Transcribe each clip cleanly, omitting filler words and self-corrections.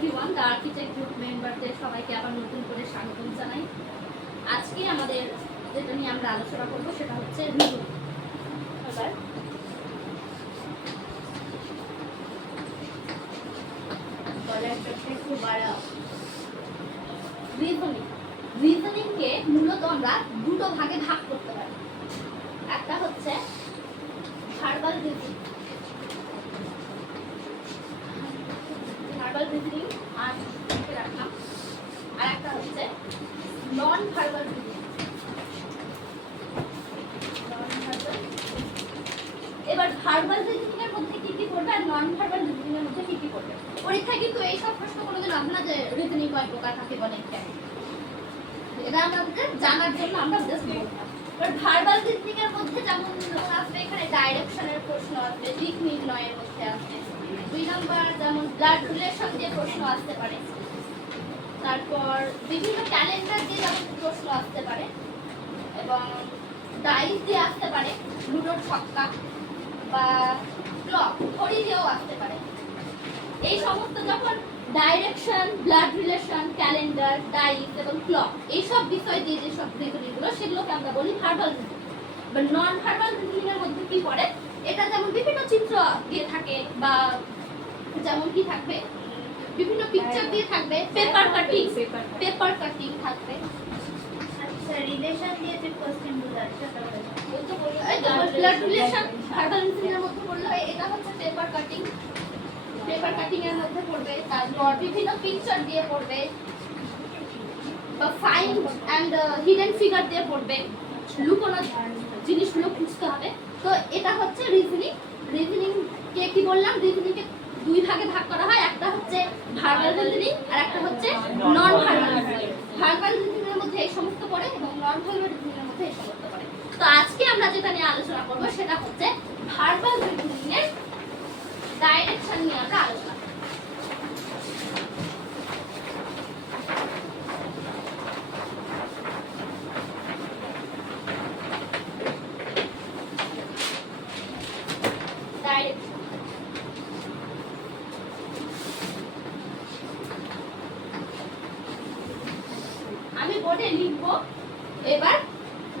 Everyone, the architect group মেম্বারদের সবাইকে আবার নতুন করে স্বাগত জানাই। আজকে আমাদের যেটা নিয়ে আমরা আলোচনা করব সেটা হচ্ছে রিজনিং। রিজনিংকে মূলত আমরা দুটো ভাগে ভাগ করতে পারি। একটা হচ্ছে ভার্বাল রিজনিং, আর রাখলাম, আর একটা হচ্ছে নন ভার্বাল রিজনিং। এবার ভার্বাল রিজনিং এর মধ্যে কি কি করবে আর নন ভার্বাল রিজনিং এর মধ্যে কি কি করবে, পরীক্ষায় কিন্তু এই সব প্রশ্ন কোনোদিন আসবে না যে রিজনিং কয় প্রকার থাকে বলে ইত্যাদি। এটা আমাদের জানার জন্য আমরা জাস্ট বললাম। এবার ভার্বাল রিজনিং এর মধ্যে যেমন আসবে এখানে ডাইরেকশনের প্রশ্ন আসবে, দিক নির্ণয়ের মধ্যে আসবে। 2 নাম্বার যেমন ব্লাড রিলেশন দিয়ে প্রশ্ন আসতে পারে, তারপর বিভিন্ন ক্যালেন্ডার দিয়ে যেমন প্রশ্ন আসতে পারে, এবং ডাইস দিয়ে আসতে পারে, লুডোর ছক্কা বা ক্লক ঘড়ি দিয়েও আসতে পারে। এই সমস্ত যখন direction, blood relation, calendar, dice এবং ক্লক এইসব বিষয় দিয়ে যেসব রিজনিংগুলো সেগুলোকে আমরা বলি ভার্বাল রিজনিং। বা নন ভার্বাল রিজনিং এর মধ্যে কি পড়ে, এটা যেমন বিভিন্ন চিত্র দিয়ে থাকে বা যেমন কি থাকবে বিভিন্ন পিকচার দিয়ে থাকবে, পেপার কাটিং থাকবে। আচ্ছা, রিলেশন দিয়ে যে কোশ্চেনগুলো আছে ওই তো বললো এই তো ব্লাড রিলেশন ভার্বাল রিজনিং এর মধ্যে বললো এটা হচ্ছে পেপার কাটিং এর মধ্যে পড়বে। তারপর বিভিন্ন পিকচার দিয়ে পড়বে বা ফাইন্ড এন্ড হিডেন ফিগার দিয়ে পড়বে, লুকোনো জিনিসগুলো খুঁজতে হবে। তো এটা হচ্ছে রিজনিং। কে কি বললাম, রিজনিং কে দুই ভাগে ভাগ করা হয়, একটা হচ্ছে ভার্বাল রিজনিং আর একটা হচ্ছে non verbal reasoning. Verbal reasoning এর মধ্যে এই সমস্ত পড়ে এবং নন ভার্বাল রিজনিং এর মধ্যে এই সমস্ত পড়ে। তো আজকে আমরা যেটা নিয়ে আলোচনা করব সেটা হচ্ছে ভার্বাল রিজনিং এর ডাইরেকশন নিয়ে আমরা আলোচনা করব। ডাইরেকশন আমি বোর্ডে লিখব, এবার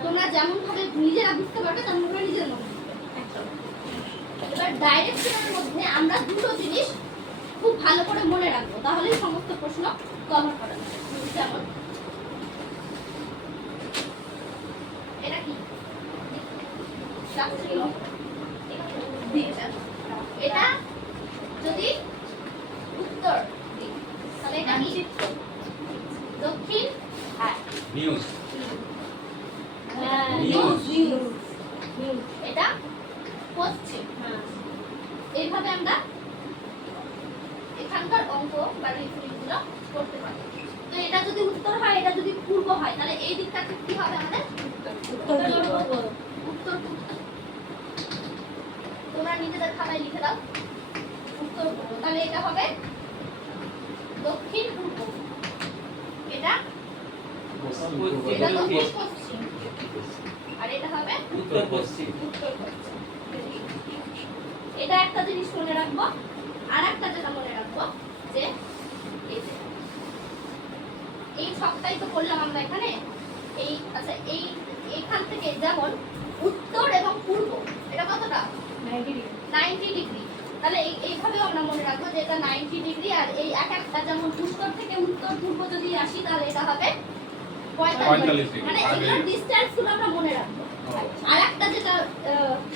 তোমরা যেমন ভাবে নিজেরা বুঝতে পারবে তেমন করে নিজের মনে লিখবে। এবার ডাইরেকশনের মধ্যে আমরা দুটো জিনিস খুব ভালো করে মনে রাখবো, তাহলেই সমস্ত প্রশ্ন কভার করা যাবে। যেমন এটা কি এটা যদি উত্তর তাহলে এটা কি দক্ষিণ নিউজ এটা পশ্চিম। এইভাবে আমরা এখানকার অঙ্ক বা রিজনিংগুলো করতে পারি। তো এটা যদি উত্তর হয়, এটা যদি পূর্ব হয়, তাহলে এই দিকটাতে কি হবে আমাদের উত্তর। তোমরা নিজেদের খাতায় লিখে দাও উত্তর পূর্ব, তাহলে এটা হবে দক্ষিণ পূর্ব, এটা দক্ষিণ পশ্চিম, আর এটা হবে উত্তর পশ্চিম। এটা একটা জিনিস মনে রাখবো। আর একটা যেটা মনে রাখবো যে এই ছকটাই তো করলাম আমরা এখানে। এই আচ্ছা এইখান থেকে যেমন উত্তর এবং পূর্ব এটা কতটা 90 ডিগ্রি, তাহলে এইভাবেও আমরা মনে রাখবো যে এটা 90 ডিগ্রি। আর এই এক একটা যেমন উত্তর থেকে উত্তর পূর্ব যদি আসি তাহলে এটা হবে 45 ডিগ্রি। মানে এগুলোর ডিসটেন্স গুলো আমরা মনে রাখবো। আর একটা যেটা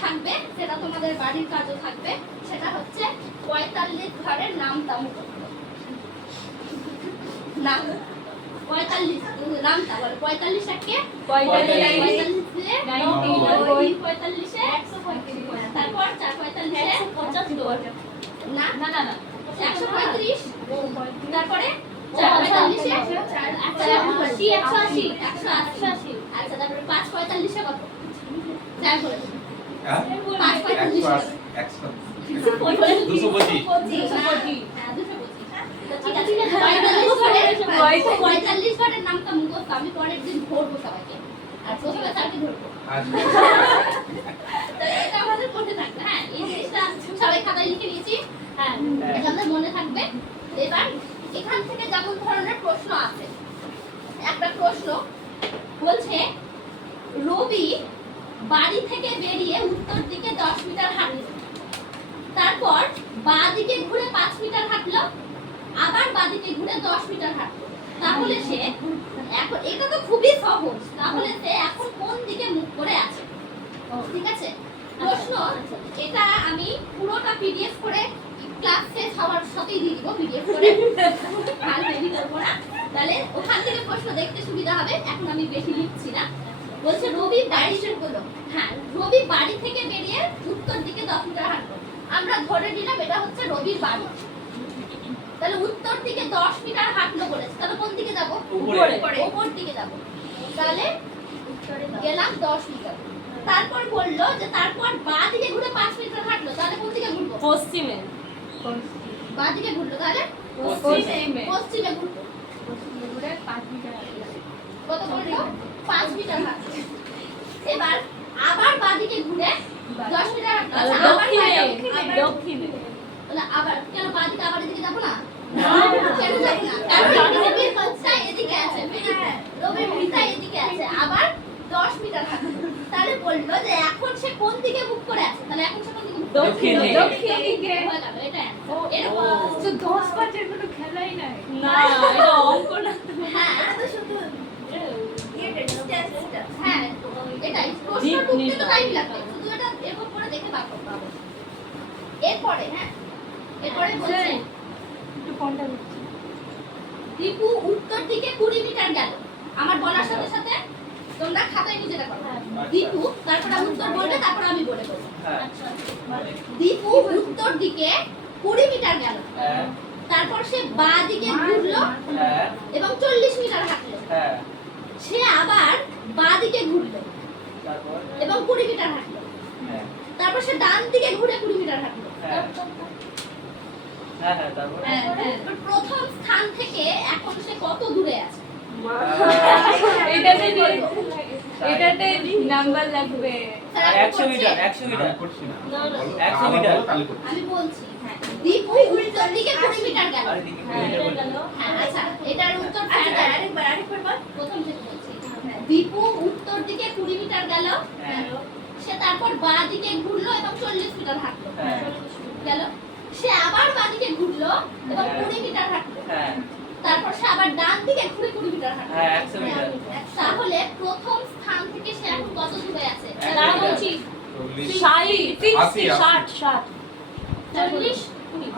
থাকবে সেটা তোমাদের বাড়ির কাজও থাকবে, সেটা হচ্ছে 45 ঘরের নামটা মুখস্থ। নাম 45 নামটা বলে 45 টাকে 45 দিয়ে 45 এ 135, তারপর 445 এ 75, না 135, তারপরে 445 এ 180, আচ্ছা তারপরে 545 এ কত যাই বলে 545 ঠিক আছে। 45 ঘরের নামটা মুখস্থ আমি পরের দিন ধরবো সবাইকে, আর প্রথমে স্যারকে ধরবো। এটা আমাদের মনে থাকবে। হ্যাঁ, এই জিনিসটা সবাই খাতায় লিখে নিয়েছি। হ্যাঁ, এটা আমাদের মনে থাকবে। এবার প্রশ্ন আছে। একটা প্রশ্ন বলছে রবি বাড়ি থেকে বেরিয়ে উত্তর দিকে 10 মিটার হাঁটলো, তারপর বাঁ দিকে ঘুরে 5 মিটার হাঁটলো, আবার বাঁ দিকে ঘুরে 10 মিটার হাঁটলো। তাহলে সে এখন, এটা তো খুবই সহজ, তাহলে সে এখন কোন দিকে মুখ করে আছে? ঠিক আছে, প্রশ্ন এটা আমি পুরোটা পিডিএফ করে ক্লাস শেষ হওয়ার সাথেই দিয়ে দিব পিডিএফ করে, আর রেডি করবো না, তাহলে ওখান থেকে প্রশ্ন দেখতে সুবিধা হবে। এখন আমি বেশি লিখছি না। বলছে রবি বাড়ি হলো, হ্যাঁ রবি বাড়ি থেকে বেরিয়ে উত্তর দিকে 10 মিটার হাঁটলো। আমরা ধরে নিলাম এটা হচ্ছে রবির বাড়ি, তাহলে উত্তর দিকে 10 মিটার হাঁটলো বলেছে, তাহলে কোন দিকে যাব? উপরে। উপর দিকে যাব। তাহলে গেলাম 10 মিটার। তারপর বললো যে তারপর বাঁ দিকে ঘুরে 5 মিটার হাঁটলো, তাহলে কোন দিকে ঘুরবো? পশ্চিমে। বাঁ দিকে ঘুরলো, তাহলে পশ্চিমে। পশ্চিমে ঘুরবো। ঘুরে 5 মিটার হাঁটলাম। কত করলো? 5 মিটার হাঁটলো। এবার আবার বাঁ দিকে ঘুরে 10 মিটার হাঁটলো। আচ্ছা, আবার দক্ষিণে। দক্ষিণে। তাহলে আবার কেন বাঁ দিকে আবার এদিকে যাবো না? না। কেন যাবো না? কারণ রবির মুখটা এদিকে আছে, রবির মুখটা এদিকে আছে, আবার 10 মিটার হাঁটলো। তাহলে বললো যে এখন সে কোন দিকে মুখ করে আছে? তাহলে এখন সে কোন দিকে মুখ করে আছে? দক্ষিণ দিকে। দক্ষিণ দিকে। হয়ে গেল, এটা answer। এরকম তো 10 5 এর কোনো খেলাই নাই। না, এটা অঙ্ক না। হ্যাঁ এটা তো শুধু ডিস্টেন্সটা। হ্যাঁ এটাই প্রশ্ন দিক টুকতে তো নির্ণয়। টাইম লাগবে, শুধু এটা এরকম করে দেখে বার করতে হবে। এরপরে এরপরে বলছে একটু কোনটা বুঝছি? দীপু উত্তর দিকে 20 মিটার গেল। আমার বলার সাথে সাথে তোমরা খাতায় নিজেরা করো। দীপু, তারপর আমি উত্তর বলবে, তারপর আমি বলে দেবো। হ্যাঁ। দীপু উত্তর দিকে 20 মিটার গেল, হ্যাঁ। তারপর সে বাঁ দিকে ঘুরলো হ্যাঁ। এবং 40 মিটার হাঁটলো। হ্যাঁ। সে আবার বাঁ দিকে ঘুরলো তারপর? এবং 20 মিটার হাঁটলো, হ্যাঁ। তারপর সে ডান দিকে ঘুরে 20 মিটার হাঁটলো। হ্যাঁ। হ্যাঁ, হ্যাঁ, তারপর? এবার প্রথম স্থান থেকে এখন সে কত দূরে আছে? এটাতে এটাতে নাম্বার লাগবে। স্যার, আর আপনি 100 মিটার, করছেন? 100 মিটার। না, না। 100 মিটার। আমি বলছি, দীপু উত্তর দিকে 20 মিটার গেল। আর এদিকে হ্যাঁ, মিটার এটা বলতে। গেল। হ্যাঁ, আচ্ছা এটার উত্তর আরেকবার বল। প্রথম থেকে বলছি। দীপু উত্তর দিকে 20 মিটার গেল, হ্যাঁ। সে তারপর বাঁ দিকে ঘুরলো এবং 40 মিটার হাঁটলো। হ্যাঁ। গেল, সে আবার বাঁ দিকে ঘুরলো এবং 20 মিটার হাঁটলো, হ্যাঁ। তারপর সে আবার ডান দিকে ঘুরে 20 মিটার হাঁটলো। হ্যাঁ, 100 মিটার। তাহলে প্রথম স্থান থেকে সে এখন কত দূরে আছে? দাঁড়া বলছি। 60 60 40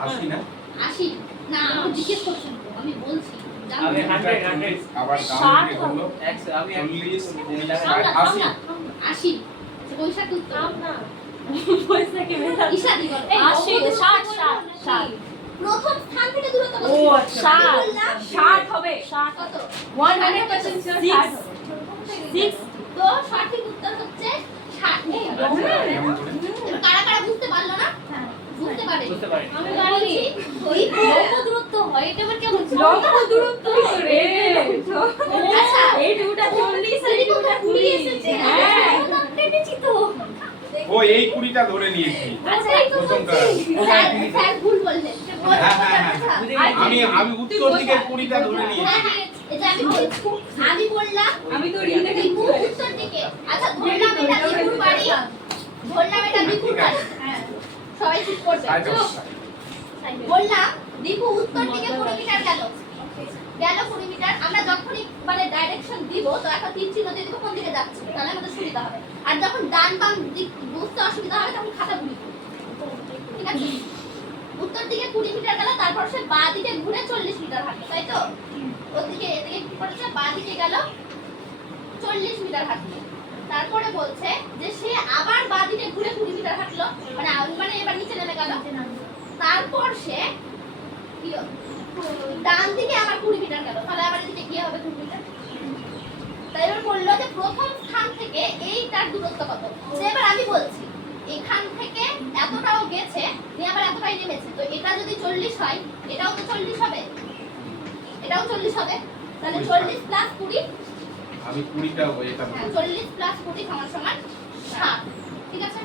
80 না? 80 না, আমি জিজ্ঞেস করছেন তো, আমি বলছি জানো আমি না। 100 আবার 60 ডাউন হলো 100 আমি 40 থাম না, 80 বৈশাখ উত্তর থাম না। পয়সা কে মেলা। ইশাদি বলো। 80 60 60 প্রথম স্থান থেকে দূরত্ব কত? ও আচ্ছা। আমি বললাম 60 হবে 60 কত? 100% 6 6 তো সঠিক উত্তর হচ্ছে 60 মিটার। কেমন করে? এবার কারা কারা বুঝতে পারলো না? বুঝতে পারে। বুঝতে পারি। আমি জানি লম্ব দূরত্ব হয়, এটা আবার কেমন? লম্ব দূরত্ব করে আচ্ছা, এই দুটো 40 আর এই দুটো 20 এসেছে। হ্যাঁ। ও এই 20টা ধরে নিয়েছি আচ্ছা, এই তো প্রথমটা। বলছি। স্যার ভুল বললেন। হ্যাঁ, আমি উত্তর দিকের 20টা ধরে হ্যাঁ, নিয়েছি হ্যাঁ, এটা আমি বলছি। আমি বললাম আমি তো রিলে দীপু উত্তর দিকে। আচ্ছা, ধরলাম এটা দীপুর বাড়ি। ধরলাম এটা দীপুর বাড়ি। হ্যাঁ, সবাই ঠিক করবে। সাইড অফ বললাম দীপু উত্তর দিকে 20 মিটার গেল। গেল 20 মিটার। আমরা যখনই মানে ডাইরেকশন দিব, তো একটা তীর চিহ্ন দিয়ে দিব কোন দিকে যাচ্ছে, তাহলে আমাদের সুবিধা হবে। আর যখন ডান বাম দিক বুঝতে অসুবিধা হবে, তখন খাতা ঘুরিয়ে দিব। ঠিক আছে? উত্তর দিকে 20 মিটার গেল, তারপর সে বাঁ দিকে ঘুরে 40 মিটার হাঁটলো, তাই তো? ওদিকে এদিকে কি করেছে? বাঁ দিকে গেল 40 মিটার হাঁটলো। তারপরে বলছে যে সে আবার বাঁ দিকে ঘুরে 20 মিটার হাঁটলো, মানে এবার নিচে নেমে গেল। তারপর সে কি হলো? ডান দিকে আবার 20 মিটার গেল, তাহলে আবার এদিকে গিয়ে হবে 20 মিটার। তাই এবার বললো যে প্রথম স্থান থেকে এইটার দূরত্ব কত? তো এবার আমি বলছি এখান থেকে এতটাও গেছে, নিয়ে আবার এতটাই নেমেছে, তো এটা যদি 40 হয়, এটাও তো 40 হবে, এটাও 40 হবে, তাহলে 40 প্লাস 20, আমি 20টা এটা হ্যাঁ 40 প্লাস 20 সমান সমান 60। ঠিক আছে?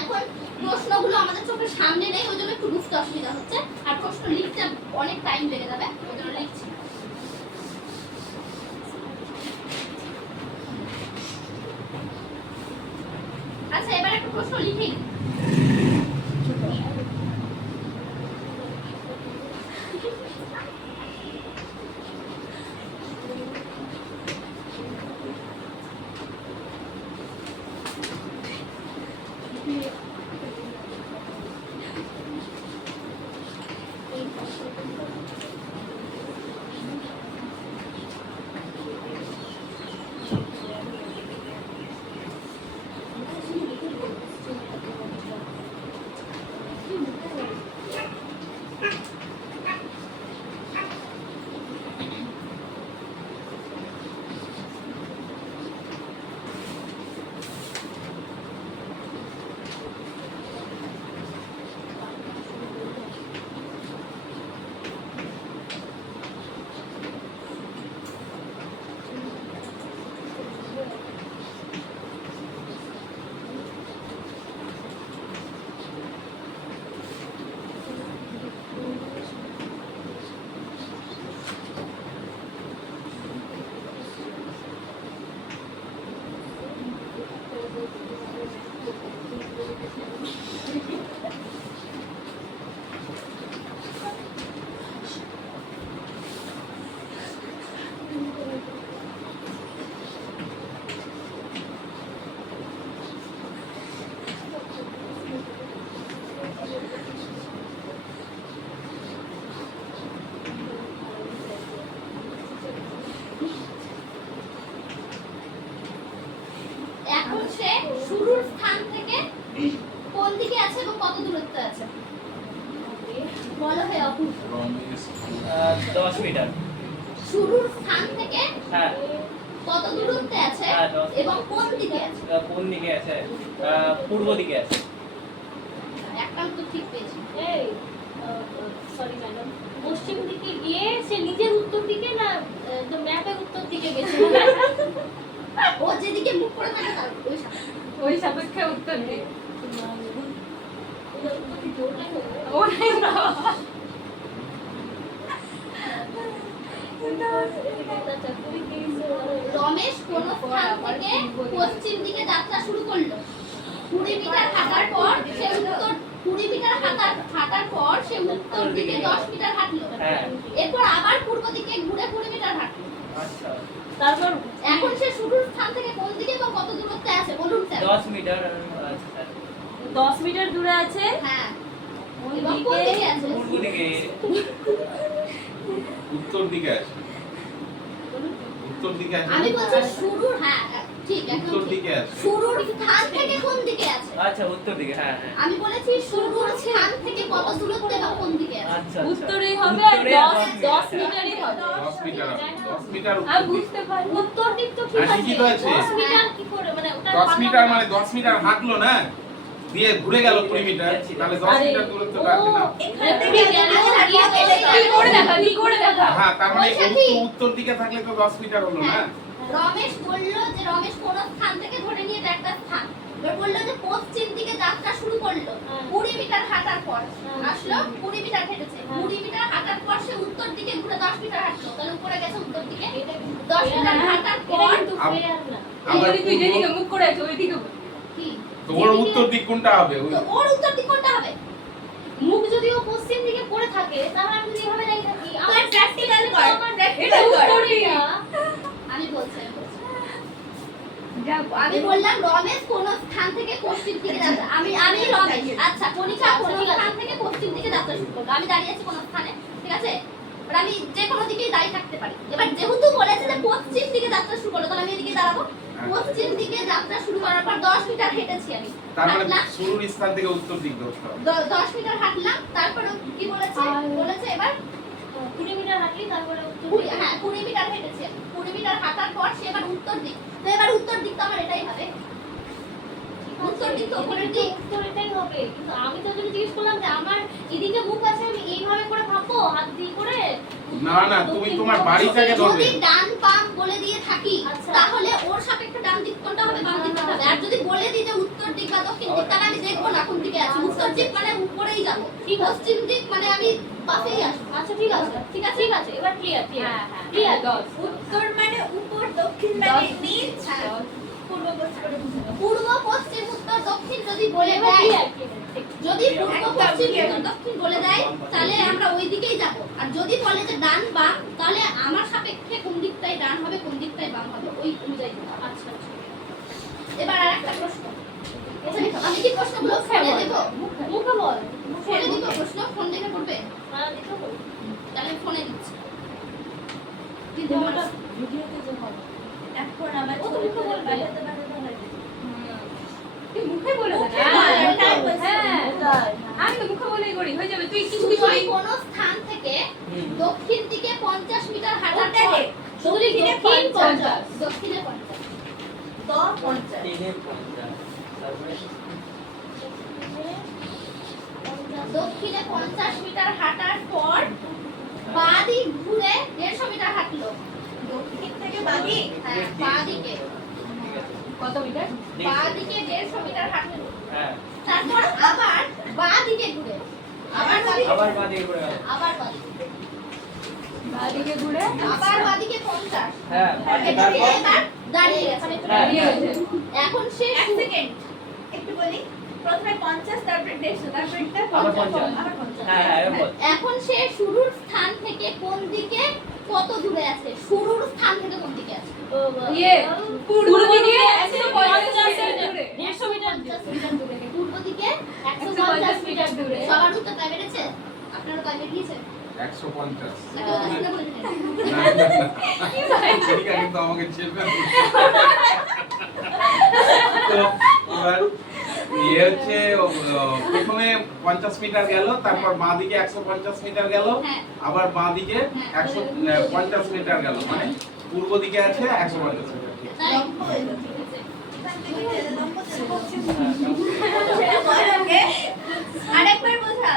এখন প্রশ্নগুলো আমাদের চোখের সামনে নেই, ওই জন্য একটু বুঝতে অসুবিধা হচ্ছে, আর প্রশ্ন লিখতে অনেক টাইম লেগে যাবে, ওই জন্য লিখছি। বলি ঠিক? এখন সে শুরুর স্থান থেকে কোন দিকে আছে এবং কত দূরত্বে আছে বলো হে অপূর্ব। রমেশ 10 মিটার। শুরুর স্থান থেকে হ্যাঁ কত দূরত্বে আছে হ্যাঁ, 10 এবং কোন দিকে আছে? কোন দিকে আছে? পূর্ব দিকে আছে। একটা উত্তর ঠিক পেয়েছি। এই সরি ম্যাডাম, পশ্চিম দিকে গিয়ে সে নিজের উত্তর দিকে না ম্যাপের উত্তর দিকে গেছে? ও যেদিকে মুখ করে থাকে তার ওই সাথে। ওই সাপেক্ষে উত্তর দিক। ওটাই না। রমেশ কোন স্থান থেকে পশ্চিম দিকে যাত্রা শুরু করলো। 20 মিটার হাঁটার পর সে উত্তর দিকে 10 মিটার হাঁটলো। হ্যাঁ। এরপর আবার পূর্ব দিকে ঘুরে 20 মিটার হাঁটলো। আচ্ছা। তারপর এখন সে শুরুর স্থান থেকে কোন দিকে এবং কত দূরত্বে আছে বলুন স্যার? 10 মিটার। আচ্ছা। 10 মিটার দূরে আছে। হ্যাঁ। ওই এবং কোন দিকে আছে? পূর্ব দিকে। উত্তর দিকে আছে। উত্তর দিকে আছে। আমি বলছি শুরুর হ্যাঁ ঠিক একদম উত্তর ঠিক। দিকে আছে। শুরুর স্থান থেকে কোন দিকে আছে? আচ্ছা উত্তর দিকে। হ্যাঁ হ্যাঁ। আমি বলেছি শুরুর স্থান থেকে কত দূরত্বে এবং কোন দিকে আছে? আচ্ছা। উত্তরেই হবে আর 10 মিটারই হবে। 10 মিটার আছে। 10 মিটার আমি উত্তর দিকে। বুঝতে পারি উত্তর দিক তো ঠিক হ্যাঁ, আছে। ঠিকই তো আছে। 10 মিটার কি করে মানে ওটা 10 মিটার মানে 10 মিটার হাঁটলো না, দিয়ে ঘুরে গেল 20 মিটার, তাহলে 10 আরে, মিটার দূরত্ব কাটবে না। এখান থেকে কি করে দেখা হ্যাঁ, তার মানে ওই সাথেই। উত্তর দিকে থাকলে তো 10 মিটার হলো না। হ্যাঁ। রমেশ বলল যে রমেশ কোন স্থান থেকে ধরে নিয়ে এটা একটা স্থান। এবার বলল যে পশ্চিম দিকে যাত্রা শুরু করলো। হ্যাঁ। 20 মিটার হাঁটার পর হ্যাঁ। আসলো 20 মিটার হেঁটেছে। হ্যাঁ। 20 মিটার হাঁটার পর সে উত্তর দিকে ঘুরে 10 মিটার হাঁটলো। তাহলে উপরে গেছে উত্তর দিকে। এটা 10 মিটার হাঁটার এটা পর কিন্তু fair না। আবার তুই যেদিকে মুখ করে আছিস ওইদিকে কি? তো ওর উত্তর দিক কোনটা হবে? ওই তো ওর উত্তর দিক কোনটা হবে? মুখ যদি ও পশ্চিম দিকে করে থাকে তাহলে আমি যদি এভাবে দাঁড়িয়ে থাকি আমার প্র্যাকটিক্যাল কর এটা প্র্যাকটিক্যাল কর উত্তরই না। আমি বলছি। আমি বললাম রমেশ কোন স্থান থেকে পশ্চিম দিকে যাত্রা আমি রমেশ আচ্ছা কণিকা কোন স্থান থেকে পশ্চিম দিকে যাত্রা শুরু করলো। আমি দাঁড়িয়ে আছি কোন স্থানে, ঠিক আছে? এবার আমি যে কোনো দিকেই দাঁড়িয়ে থাকতে পারি। এবার যেহেতু বলেছে যে পশ্চিম দিকে যাত্রা শুরু করলো তাহলে আমি এদিকে দাঁড়াবো। পশ্চিম দিকে যাত্রা শুরু করার পর 10 মিটার হেঁটেছি আমি। তার মানে হাঁটলাম, শুরুর স্থান থেকে উত্তর দিক ধরতে হবে। 10 মিটার হাঁটলাম, তারপর কি বলেছে? বলেছে এবার 20 মিটার হাঁটলি তারপরে উত্তর 20 মিটার হেঁটেছে। 20 মিটার হাঁটার পর সে এবার উত্তর দিক। তো এবার উত্তর দিক তো আমার এটাই হবে। উত্তর দিক তো উপরের দিক। উত্তর এটাই হবে। কিন্তু আমি তো যদি জিজ্ঞেস করলাম যে আমার এদিকে মুখ আছে আমি এইভাবে করে ভাববো হাত দিয়ে করে না না, তুমি তোমার বাড়িটাকে ধরবে। যদি ডান বাম বলে দিয়ে থাকি আচ্ছা। তাহলে ওর সাপেক্ষে ডান দিক কোনটা হবে বাম দিক কোনটা হবে। আর যদি বলে দিই যে উত্তর দিক বা দক্ষিণ দিক তাহলে আমি দেখবো না কোন দিকে আছে। উত্তর দিক মানে উপরেই যাব, ঠিক আছে। পশ্চিম দিক মানে আমি পাশেই আসবো। আচ্ছা ঠিক আছে ঠিক আছে ঠিক আছে এবার ক্লিয়ার ক্লিয়ার ক্লিয়ার 10 উত্তর মানে উপর দক্ষিণ মানে নিচ হ্যাঁ, পূর্ব পূর্ব পশ্চিম করে বুঝে নাও। পূর্ব পশ্চিম উত্তর দক্ষিণ যদি বলে এবার দেয়, কি আর কি? যদি পূর্ব একদম পশ্চিম clear। উত্তর দক্ষিণ বলে দেয় তাহলে আমরা ওই দিকেই যাব। আর যদি বলে যে ডান বাম তাহলে আমার সাপেক্ষে কোন দিকটাই ডান হবে কোন দিকটাই বাম হবে ওই অনুযায়ী দিতে হবে। আচ্ছা আচ্ছা। এবার আরেকটা প্রশ্ন, আমি কি প্রশ্নগুলো ফোনে দেব? মুখে বল। ফোনে দিব প্রশ্ন, ফোন দেখে করবে? দিতে বল। তাহলে ফোনে দিচ্ছি। কিন্তু আমার ভিডিওতে যে হবে। এখন আবার ও তো ছবি মুখে তুলে বলবে। বাড়াতে বাড়াতে লাগে। তুই মুখে বলে দে মুখে না। বলে, তাই বলছি। হ্যাঁ তাই। আমি তো মুখে বলেই করি হয়ে যাবে তুই কিছু সুদূর কিছু কোন স্থান থেকে হুম। দক্ষিণ দিকে 50 মিটার হাঁটার ওটাকে, পর দক্ষিণে দক্ষিণ 50, দক্ষিণে 50 তো 50। 350 তারপরে দক্ষিণে 50 মিটার হাঁটার পর বাঁ দিক ঘুরে 150 মিটার হাঁটলো। দক্ষিণ থেকে বাকি হ্যাঁ, বাঁ দিকে ঠিক আছে কত মিটার? বাঁ দিকে 150 মিটার হাঁটলো। হ্যাঁ তারপর আবার বাঁ দিকে ঘুরে আবার বাঁ দিকে আবার বাঁ দিকে ঘুরে গেল আবার বাঁ দিকে বাদিকে ঘুরে আবার বাঁ দিকে 50 হ্যাঁ এটা তারপর এবার দাঁড়িয়ে গেছে। দাঁড়িয়ে আছে। এখন সে এক সেকেন্ড একটু বলি, প্রথমে 50, তারপরে 150, তারপরে এটা আবার 50, 50 আবার 50। হ্যাঁ হ্যাঁ এবার বল। এখন সে শুরুর স্থান থেকে কোন দিকে কত দূরে আছে? শুরুর স্থান থেকে কোন দিকে আছে? ইয়ে পূর্ব দিকে 150 150 দূরে 150 মিটার 50 মিটার দূরে। পূর্ব দিকে 150 150 মিটার দূরে। সবার উত্তর তাই বেড়েছে? আপনারা তাই বেরিয়েছে? 150 নাকি ওদের শুনে বলেছেন? ঠিক আছে কিন্তু আমাকে চেপে তো এবার ইয়ে হচ্ছে প্রথমে 50 মিটার গেল, তারপর বাঁ দিকে 150 মিটার গেল, হ্যাঁ। আবার বাঁ দিকে হ্যাঁ। 150 মিটার গেল, মানে পূর্ব দিকে আছে 150 মিটার। তাই? লম্ব হলো। ঠিক আছে। এখান থেকে লম্ব চলে যাচ্ছে। হ্যাঁ, সেটা বল ওকে। আরেকবার বোঝা।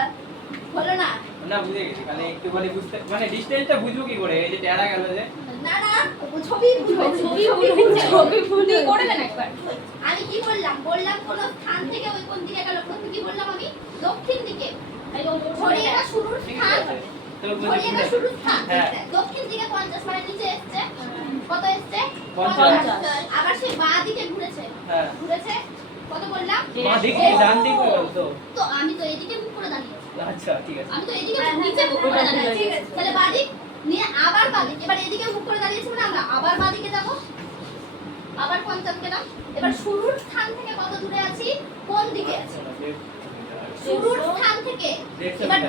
হলো না? না বুঝে গেছি মানে একটু মানে বুঝতে মানে ডিসটেন্সটা বুঝবো কি করে এই যে টেরা গেল যে না না, ছবি ছবি ফুটি করে দেন একবার। আমি কি বললাম? বললাম কোন স্থান থেকে ওই কোন দিকে গেল? প্রথমে কি বললাম আমি? দক্ষিণ দিকে। হরিয়ানা শুরুর ঠিক স্থান, আছে তো হরিয়ানা শুরুর স্থান। হ্যাঁ। দক্ষিণ দিকে 50 মানে নিচে এসছে। কত এসছে? 50 আবার সে বাঁ দিকে ঘুরেছে। হ্যাঁ ঘুরেছে কত বললাম? বাঁ দিকে ডান দিকে গেল তো তো আমি তো এদিকে মুখ করে দাঁড়িয়ে আছি। আচ্ছা ঠিক আছে আমি তো এদিকে নিচে মুখ করে দাঁড়িয়ে আছি। ঠিক আছে। তাহলে বাঁ দিক নিয়ে আবার বাঁ দিক। এবার এদিকে মুখ করে দাঁড়িয়েছি মানে আমরা আবার বাঁ দিকে যাব। আবার 50 গেলাম। এবার শুরুর স্থান থেকে কত দূরে আছি? কোন দিকে আছি? শুরুর স্থান থেকে 150 এবার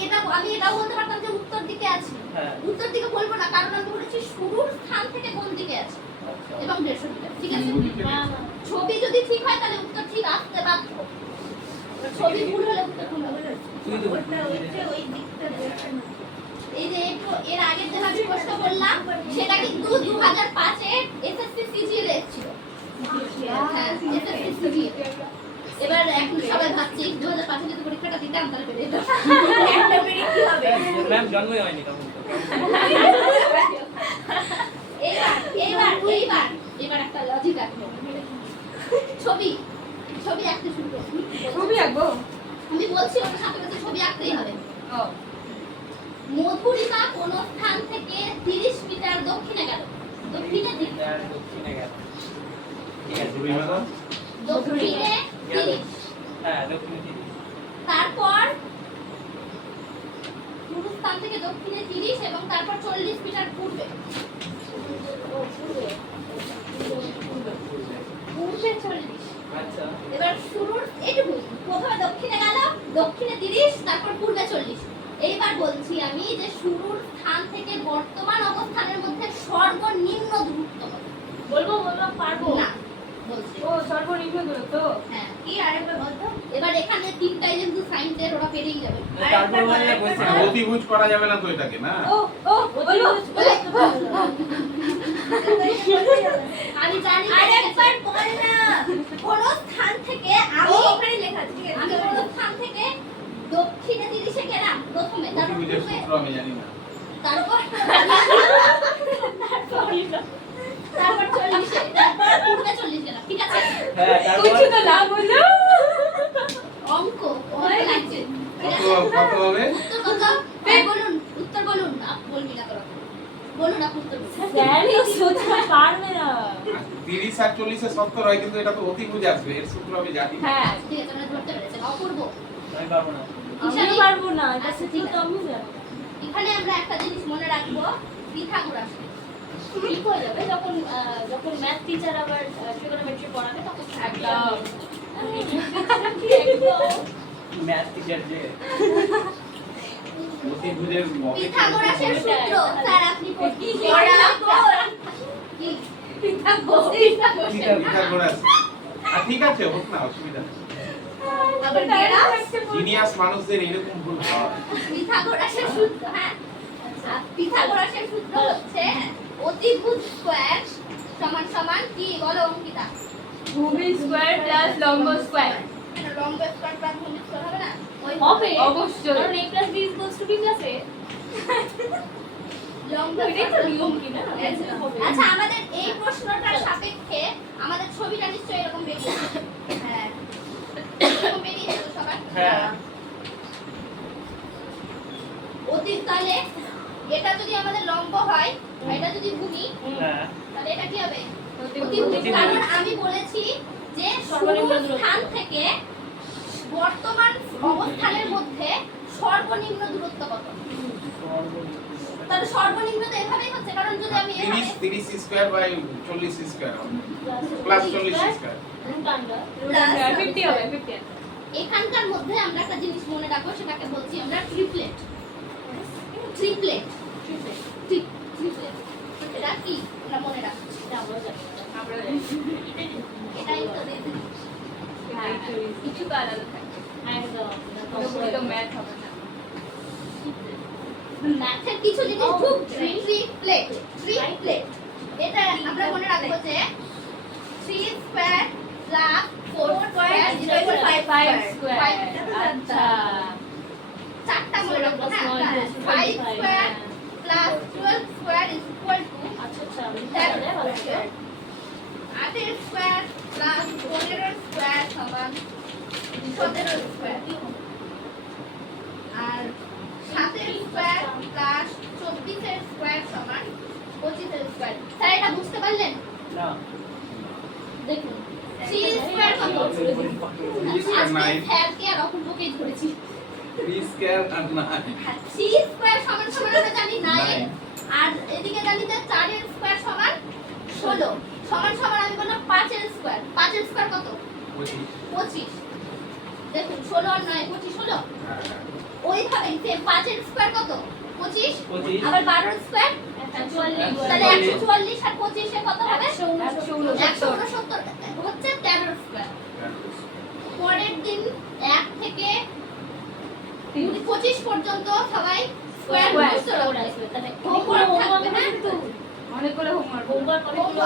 মিটার। আমি এটাও বলতে পারতাম যে উত্তর দিকে আছি। হ্যাঁ উত্তর দিকে বলবো না কারণ আমি বলেছি শুরুর স্থান থেকে কোন দিকে আছে আচ্ছা এবং 150 মিটার। ঠিক আছে? না না ছবি যদি ঠিক হয় তাহলে উত্তর ঠিক আসতে বাধ্য। ছবি ভুল হলে উত্তর ভুল হবে। তুই তো ওটা হচ্ছে ওই দিকটা দেখানো। এই যে একটু এর আগের যে আমি প্রশ্ন করলাম সেটা কিন্তু 2005 এ এসএসসি সিজিএল এসেছিল। হ্যাঁ, এসএসসি সিজিএল। এবার এখন সবাই ভাবছি 2005 এ যদি পরীক্ষাটা দিতাম তাহলে পেরে যেতাম। একটা পেরে কি হবে? ম্যাম জন্মই হয়নি তখন তো এইবার একটা লজিক রাখবো। ছবি আঁকতে শুরু করছি। ছবি আঁকবো। আমি বলছি ওর সাথে সাথে ছবি আঁকতেই হবে। ও মধুরিমা কোন স্থান থেকে 30 মিটার দক্ষিণে গেল? দক্ষিণে দিক। দক্ষিণে গেল ঠিক আছে বিমানন দক্ষিণে 30। হ্যাঁ দক্ষিণে দিকে তারপর শুরু স্থান থেকে দক্ষিণে 30 এবং তারপর 40 মিটার পূর্বে। পূর্বে 40। আচ্ছা এবার শুরুর এইটুকু প্রথমে দক্ষিণে গেল, দক্ষিণে 30, তারপর পূর্বে 40। এইবার বলছি আমি যে শুরুর স্থান থেকে বর্তমান অবস্থানের মধ্যে সর্বনিম্ন দূরত্ব কত? বলবো পারবো না বলছি। ও সর্বনিম্ন দূরত্ব। হ্যাঁ, কি আরেকবার বলতো? এবার এখানে তিনটাই যেহেতু সায়েন্সের ওরা পেরিয়ে যাবে। তারপর মানে কোশ্চেন অতিভুজ করা যাবে না তো এটাকে, না ও ও বলো আমি জানি আরেকবার বল না। কোন স্থান থেকে আমি আমি ওখানে লেখা আছে, ঠিক আছে? আমি কোন স্থান থেকে দক্ষিণে 30 এ গেলাম প্রথমে, তারপর অতিভুজের পূর্বে, সূত্র আমি জানি না। তারপর তারপর 40 এ, তারপর পূর্বে 40 গেলাম। ঠিক আছে? হ্যাঁ তারপর কিছু তো না বললো। অঙ্ক লাগছে। ঠিক কত আছে? কত হবে? উত্তর কত? বলুন, উত্তর বলুন। বলবি না তোরা। বলুন আপনি উত্তর বলুন। স্যারই সোজা পারবে না। 30 আর 40 এ 70 হয়, কিন্তু এটা তো অতিভুজ আসবে, এর সূত্র আমি জানি না। হ্যাঁ, ঠিক আছে, আমরা ধরতে পেরেছেন। অপূর্ব, আমি পারবো না। আমিও পারবো না, এটা আচ্ছা, সূত্র ঠিক তো আমিও জানি না। এখানে আমরা একটা জিনিস মনে রাখবো, পিথাগোরাস। ঠিক হয়ে যাবে যখন যখন ম্যাথ টিচার আবার ট্রিগোনোমেট্রি পড়াবে তখন একদম। একদম ম্যাথ টিচার যে অতিভুজের পিথাগোরাসের সূত্র, স্যার আপনি কি কি পিথাগোরাস। ঠিক আছে, হোক না, অসুবিধা নেই। আবার গেরা জিনিয়াস মানুষদের এরকম ভুল হয়। পিথাগোরাসের সূত্র, হ্যাঁ আচ্ছা, পিথাগোরাসের সূত্র হচ্ছে অতিভুজ স্কয়ার সমান সমান কি বলো অঙ্কিতা? ভূমি স্কয়ার প্লাস লম্ব স্কয়ার। কেন লম্ব স্কয়ার প্লাস ভূমি স্কয়ার হবে না? ওই হবে অবশ্যই। কারণ a + b = b + a লম্ব এটাই তো নিয়ম কি না হবে। আচ্ছা, আমাদের এই প্রশ্নটার সাপেক্ষে আমাদের ছবিটা নিশ্চয়ই এরকম বেরিয়েছে। হ্যাঁ, এরকম বেরিয়েছে তো সবার? হ্যাঁ। অতীতকালে এটা যদি আমাদের লম্ব হয়, আর এটা যদি ভূমি, হ্যাঁ তাহলে এটা কি হবে? অতিভুজ। অতিভুজ। কারণ আমি বলেছি যে সর্বনিম্ন শুরুর দূরত্ব। স্থান থেকে বর্তমান অবস্থানের মধ্যে সর্বনিম্ন দূরত্ব কত? তাহলে সর্বনিম্ন তো এভাবেই হচ্ছে, কারণ যদি আমি এভাবে 30 স্কয়ার বাই 40 স্কয়ার হবে, প্লাস 40 স্কয়ার। রুট আন্ডার 50 হবে, 50। এখানকার মধ্যে আমরা একটা জিনিস মনে রাখবো, সেটাকে বলছি আমরা ট্রিপলেট। ট্রিপলেট ট্রিপলেট এটা কি আমরা মনে রাখবো, আমরা জানি আমরা জানি। এটাই তো দেখি। হ্যাঁ, কিছু তো আলাদা থাকে। একদম পুরোপুরি তো ম্যাথ হবে না। ম্যাথের কিছু জিনিস খুব ট্রিপলেট এটা আমরা মনে রাখবো যে 3 স্কয়ার প্লাস 4 স্কয়ার 5 স্কয়ার। আচ্ছা। চারটা মনে রাখবো, হ্যাঁ 5 square plus 12 square is equal to আচ্ছা আচ্ছা আমি জানি ভালো করে 8 স্কয়ার প্লাস 15 স্কয়ার সমান 17 স্কয়ার, আর 7 স্কয়ার প্লাস 24 স্কয়ার সমান 25 স্কয়ার। স্যার এটা বুঝতে পারলেন? না দেখুন 3 স্কয়ার কত? আজকে স্যারকে আর অপূর্বকেই ধরেছি। 3 স্কয়ার আর না, 3 স্কয়ার সমান সমান আমরা জানি 9, আর এদিকে জানি যে 4 এর স্কয়ার সমান 16 সমান সমান আমি বললাম 5 এর স্কয়ার। 5 এর স্কয়ার কত? 25। দেখুন 16 আর 9 25 হলো। ওইভাবে সেম 5 এর স্কয়ার কত? 25। 25 আবার 12 এর স্কয়ার 144 তাহলে 144 আর 25 এ কত হবে? 169। 169 হচ্ছে 13 স্কয়ার। পরের দিন 1 থেকে 25 পর্যন্ত সবাই স্কয়ার মুখস্থ রাখবে। তাহলে হোমওয়ার্ক থাকবে, হ্যাঁ? অনেকগুলো হোমওয়ার্ক। হোমওয়ার্ক অনেকগুলো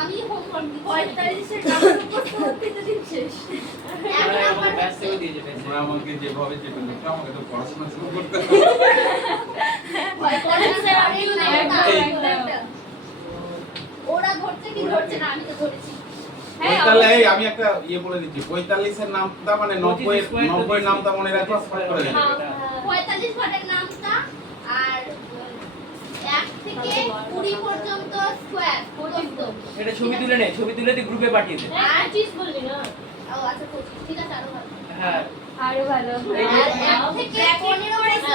আমি হোমওয়ার্ক 45 এর ডাবল করতে হতে তো দিন শেষ। আমরা আমাকে ব্যাস থেকে দিয়ে যাবে তোমরা আমাকে যেভাবে চেপে দিচ্ছ, আমাকে তো পড়াশোনা শুরু করতে হবে। ওরা ধরছে কি ধরছে না, আমি তো ধরেছি। হ্যাঁ, তাহলে এই আমি একটা বলে দিচ্ছি, 45 এর নামটা মানে 90 এর 90 এর নামটা মনে রাখো, ফট করে দেবে। 45 ঘরের নামটা, আর 1 থেকে 20 পর্যন্ত স্কয়ার প্রদত্ত। এটা ছবি তুলে নে, ছবি তুলে দিয়ে গ্রুপে পাঠিয়ে দে। আর চিজ বলবি না ও আচ্ছা 25, ঠিক আছে, আরো ভালো। হ্যাঁ আরো ভালো। এই আর 1 থেকে 15 পর্যন্ত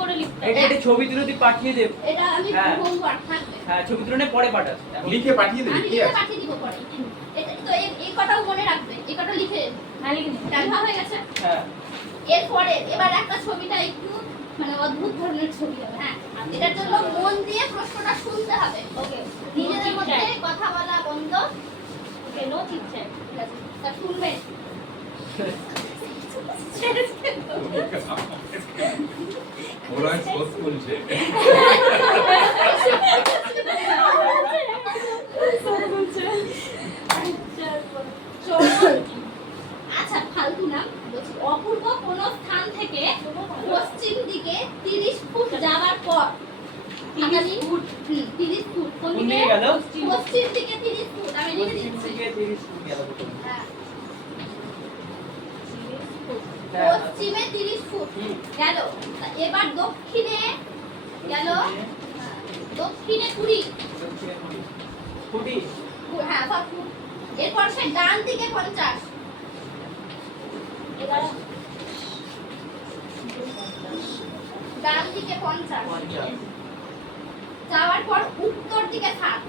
করে লিখ এটা ছবি তুলে দিয়ে পাঠিয়ে দে। এটা আমি হ্যাঁ। হোমওয়ার্ক থাকবে। হ্যাঁ ছবি তুলে নে, পরে পাঠাস। লিখে পাঠিয়ে দেবে, আমি কি লিখে আছে? পাঠিয়ে দিব পরে। এটা তো এই কটাও মনে রাখবে, এই কটা লিখে হ্যাঁ, লিখে নিন। টাইম হয়ে গেছে। হ্যাঁ এরপরে এবার একটা ছবিটা একটু মানে অদ্ভুত ধরনের ছবি হবে, হ্যাঁ এটার জন্য মন দিয়ে প্রশ্নটা শুনতে হবে। ওকে নিজেদের মধ্যে কথা বলা বন্ধ, ওকে নো চিটচ্যাট ঠিক আছে? তা শুনবেন। ওরা সোচ বলছে। আচ্ছা ফালতু নাম বলছি, অপূর্ব কোন স্থান থেকে পশ্চিম দিকে 30 ফুট যাওয়ার পর 30 ফুট 30 ফুট কোন কোন দিকে দিকে গেল? পশ্চিম দিকে 30 ফুট আমি লিখে পশ্চিম দিচ্ছি। থেকে 30 ফুট গেল প্রথমে। হ্যাঁ, হ্যাঁ, পশ্চিমে 30 ফুট হুম। গেল। তা এবার দক্ষিণে গেল দক্ষিণে 20, ফুটি হ্যাঁ বা ফুট। এরপর সে ডান দিকে 50, 11 ডান দিকে 50, যাওয়ার পর উত্তর দিকে 60,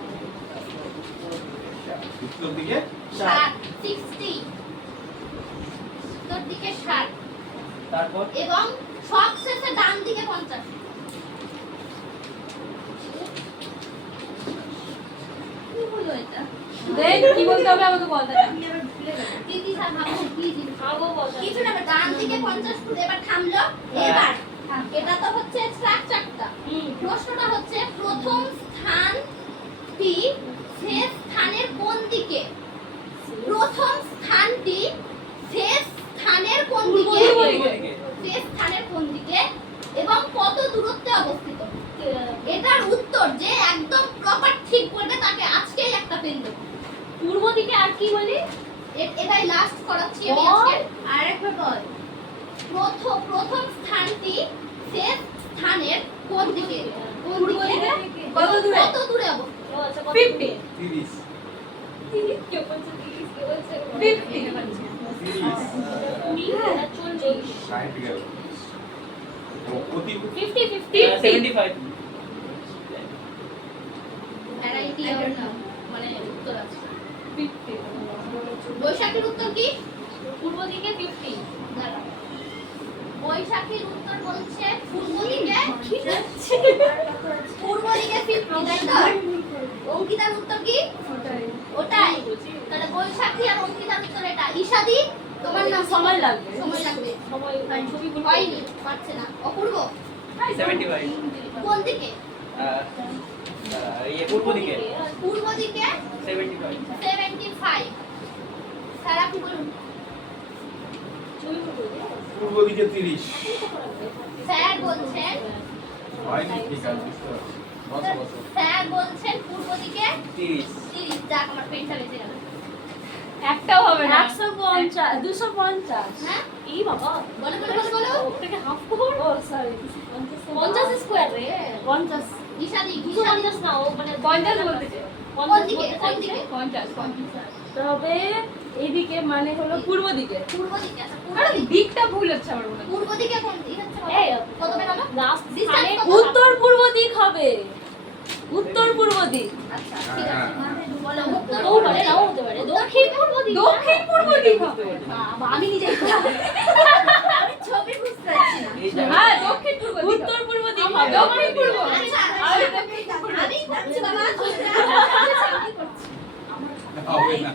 উত্তর দিকে 60, উত্তর দিকে 60 তারপর এবং সবশেষে ডান দিকে 50। কি হলো এটা? দেখ কি বলতে হবে আমাকে বলতে না। দিদি স্যার ভাবো কি জিনিস? ভাবো বলো। কিছু না, ডান দিকে 50 ফুট, এবার থামলো। এবার এটা তো হচ্ছে স্ট্রাকচারটা। প্রশ্নটা হচ্ছে প্রথম স্থানটি শেষ স্থানের কোন দিকে? প্রথম স্থানটি শেষ স্থানের কোন দিকে? শেষ স্থানের কোন দিকে এবং কত দূরত্বে অবস্থিত? এটার উত্তর যে একদম প্রপার ঠিক বলবে তাকে আজকেই একটা পেন দেব। পূর্ব দিকে আর কি বলি? এটাই লাস্ট করাচ্ছি আমি বল। আজকে। আরেকবার বল। প্রথম স্থানটি শেষ স্থানের কোন দিকে? কোন পূর্ব দিকে? দিকে? কত দূরে? কত দূরে অবস্থিত? ও আচ্ছা 50 30 কেউ বলছে 30 কেউ বলছে 50 20 আর 40 60 গেল ও প্রতি 50 75 ভ্যারাইটি অর না মানে উত্তর আছে। 50 বৈশাখীর উত্তর কি? পূর্ব দিকে 50 দাঁড়াও। বৈশাখীর উত্তর বলছে পূর্ব দিকে। পূর্ব দিকে 50, তাই তো? অঙ্কিতার উত্তর কি? ওটাই। তাহলে বৈশাখী আর অঙ্কিতার উত্তর এটা। ঈশাদি তোমার নাম সময় লাগবে। সময় লাগবে। সময় ছবি বলবো হয়নি, পারছে না। অপূর্ব 75 কোন দিকে? ইয়ে পূর্ব দিকে পূর্ব দিকে 75 75। সারা কি বলুন? ছবি বলবো পূর্ব দিকে 30 স্যার বলছেন হয়নি ঠিক আছে বুঝতে পারছি বসো বসো স্যার বলছেন পূর্ব দিকে 30 30। যাক আমার পেনটা বেঁচে গেল। একটাও হবে না। 150 250 হ্যাঁ এই বাবা বলো বলো বলো বলো। ওটাকে হাফ কর ও সরি 50 স্কয়ার রে 50 ঈশাদি 250 না ও মানে 50 বলতে চাই। কোন দিকে? কোন দিকে? 50 তবে এইদিকে মানে হলো পূর্ব দিকে। পূর্ব দিকে। আচ্ছা পূর্ব কারণ দিকে। দিকটা ভুল হচ্ছে আমার মনে হয়। পূর্ব দিকে কোন দিক হচ্ছে? এই কত বেরোলো? লাস্ট Distance স্থানে কত? উত্তর পূর্ব দিক হবে। উত্তর পূর্ব দিক। আচ্ছা ঠিক আছে। বলো উত্তর ও পারে নাও হতে পারে দক্ষিণ পূর্ব দিক দক্ষিণ পূর্ব দিক হবে। বাবা, আমি নিজেই আমি ছবি বুঝতে পারছি না। এই জায়গা হ্যাঁ দক্ষিণ পূর্ব দিক। উত্তর পূর্ব দিক হবে। দক্ষিণ পূর্ব। আচ্ছা আমি আচ্ছা। দক্ষিণ পূর্ব। আমি ভাবছি বাবা ছবিটা কি করছি? হবে না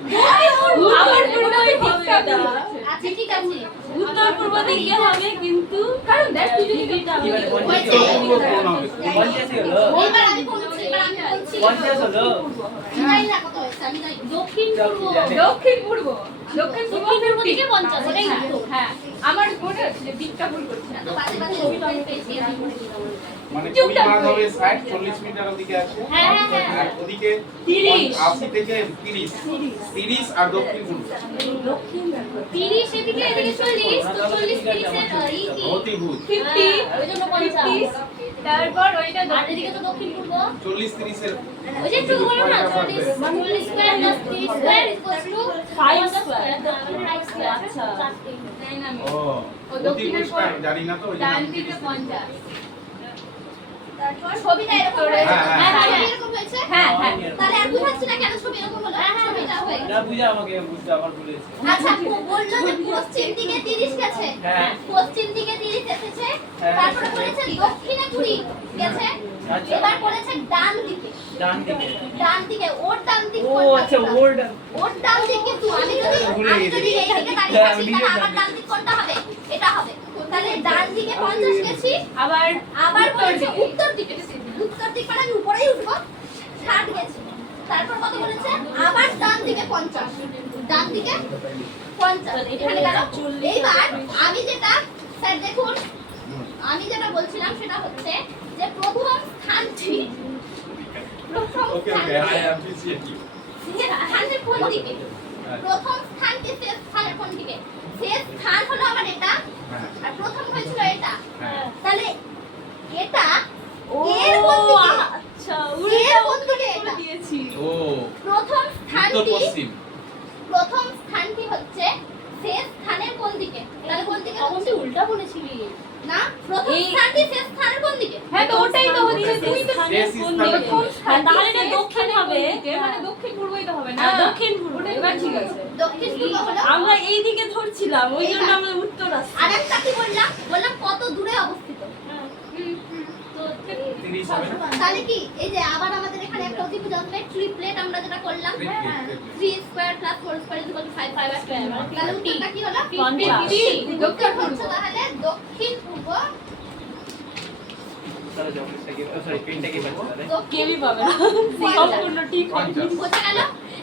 আমার পূর্ব দিকটা ভুল। আচ্ছা ঠিক আছে। উত্তর পূর্ব দিকে হবে কিন্তু কারণ দেখ তুই যদি কি মানে হয়েছে। 50 হলো এবার আমি বলছি, এবার আমি বলছি। 50 হলো আমি জানি না কত হয়েছে, আমি জানি না। দক্ষিণ পূর্ব দক্ষিণ পূর্ব। দক্ষিণ পূর্ব দক্ষিণ পূর্ব দিকে 50 এটাই হ্যাঁ, উত্তর হ্যাঁ আমার মনে হচ্ছে যে দিকটা ভুল করছি না। তো বাজে বাজে ছবিটা আমি পেয়েছি আমি মানে চুপ 20 মার্ক থাকবে। হবে 60 40 মিটার ওদিকে আছে হ্যাঁ, হ্যাঁ, হ্যাঁ। আর ওদিকে 30 80 থেকে 30 আর দক্ষিণ পূর্ব দক্ষিণ দেখো 30 এদিকে এদিকে 40 তো 40 30 এর এই কি অতিভূত 50 ওই জন্য 50 তারপর ওইটা আর এদিকে তো দক্ষিণ পূর্ব 40 30 এর ওই যে একটু বলো না 40 square plus 3 square equals to 5 square 5 square আচ্ছা। চারটে তাই না আমি ও ও দক্ষিণের অতিভূত পর জানি না তো ওই ডান জন্য দিকে 50 তারপর ছবিটা এরকম হয়েছে। হ্যাঁ, হ্যাঁ, হ্যাঁ, হ্যাঁ। এরকম হয়েছে। হ্যাঁ হ্যাঁ তাহলে আর বুঝাচ্ছি না কেন ছবি এরকম হলো। ছবিটা হয়ে গেছে। না বুঝা আমাকে বুঝতে আমার ভুল হয়েছে আচ্ছা বললো যে পশ্চিম দিকে 30 গেছে। হ্যাঁ। পশ্চিম দিকে 30 এসেছে। হ্যাঁ। তারপরে বলেছে দক্ষিণে 20 গেছে। আচ্ছা। এবার বলেছে ডান দিকে। ডান দিকে ডান দিকে ওর ডান দিক ও কোনটা? আচ্ছা ওল্ড ওর ডান দিক কিন্তু আমি যদি ভুলে এই গেছি। দিকে দাঁড়িয়ে আছি তাহলে আমার ডান দিক কোনটা হবে? এটা হবে। তাহলে ডান দিকে 50 গেছি। আবার আবার বলেছে উত্তর দিকে। উত্তর দিক মানে আমি উপরেই উঠবো। 60 গেছি। তারপর কত বলেছে? আবার ডান দিকে 50। ডান দিকে 50। এখানে গেল। এইবার আমি যেটা স্যার দেখুন আমি যেটা বলছিলাম সেটা হচ্ছে যে প্রথম স্থানটি ওকে ওকে আই অ্যাপ্রিশিয়েট ইউ স্থানের কোন দিকে? প্রথম স্থানটি শেষ স্থানের কোন দিকে? শেষ স্থান হলো আমার এটা হ্যাঁ আর প্রথম হয়েছিল এটা। হ্যাঁ তাহলে এটা ও এর কোন দিকে? আচ্ছা উত্তর পশ্চিম। প্রথম স্থানটি হচ্ছে শেষ স্থানের কোন দিকে? তাহলে কোন দিকে তখন হচ্ছে? তুই উল্টা বলেছিলি। না, প্রথম এই- স্থানটি শেষ স্থানের কোন দিকে? হ্যাঁ তো ওটাই তো হচ্ছে তুই তো শেষ কোন স্থানে দিকে? কোন হ্যাঁ, তাহলে এটা শেষ দক্ষিণ স্থানে হবে কোন দিকে? মানে দক্ষিণ পূর্বই তো হবে না হ্যাঁ, দক্ষিণ পূর্ব এবার ঠিক আছে দক্ষিণ পূর্ব হলো। আমরা এই দিকে ধরছিলাম ওই জন্য আমাদের উত্তর আসছে আরেকটা কি বললাম? বললাম কত দূরে অবস্থিত। তো 30 হবে না? তাহলে কি এই যে আবার আমাদের এখানে একটা অতিভুজ আসবে, ট্রিপলেট আমরা যেটা করলাম, Triplet, 3 square plus 4 square equal to 5 5 square. তাহলে উত্তরটা কি হলো? 50 উত্তর হচ্ছে তাহলে দক্ষিণ পূর্ব। তাহলে জবটা কি সরি পেনটা কি পাচ্ছে তাহলে কেউই পাবে না সম্পূর্ণ ঠিক হবে 50 বোঝা গেল?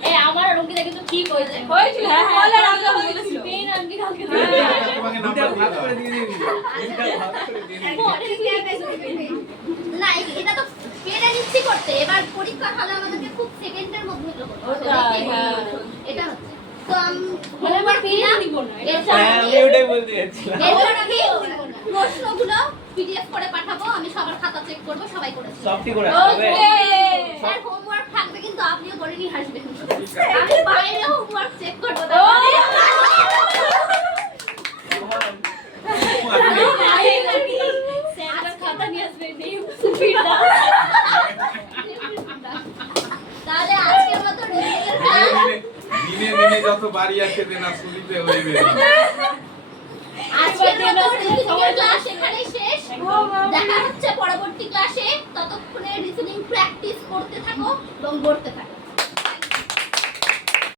এই আমার আর অঙ্কিতা কিন্তু ঠিক হয়েছে। হয়েছিল হ্যাঁ বলার আগে হয়েছিল পেন আঙ্কি কালকে তোমাকে দুইটা নাম্বার ভাগ দিতে করে হবে। দিয়ে দিবি দুইটা ভাগ করে দিয়ে দিবি না এটা তো পেরে নিচ্ছি করতে, এবার পরীক্ষা হলে আমাদেরকে খুব সেকেন্ডের মধ্যে এগুলো করতে হবে। ওটাই, হ্যাঁ। এটা হচ্ছে তো মানে আমার পেন দিব না। এটা হ্যাঁ আমি ওটাই বলতে যাচ্ছিলাম এরপর আমি প্রশ্নগুলো পিডিএফ করে পাঠাবো, আমি সবার খাতা চেক করব, সবাই করেছে। সবটি করে আসতে হবে ওকে স্যার হোমওয়ার্ক থাকবে কিন্তু আপনিও করে নিয়ে আসবেন। আমি বাইরে হোমওয়ার্ক চেক করব। স্যার খাতা নিয়ে আসবে নেই সুপির না। তাহলে আজকের মতো রিভিউয়ের ক্লাস দিনে দিনে যত বাড়ি আসে দেনা শুনিতে হইবে। আজকের মতো রিভিউয়ের ক্লাস এখানেই শেষ। দেখা হচ্ছে পরবর্তী ক্লাসে। ততক্ষণে রিজনিং প্র্যাকটিস করতে থাকো এবং পড়তে থাকো।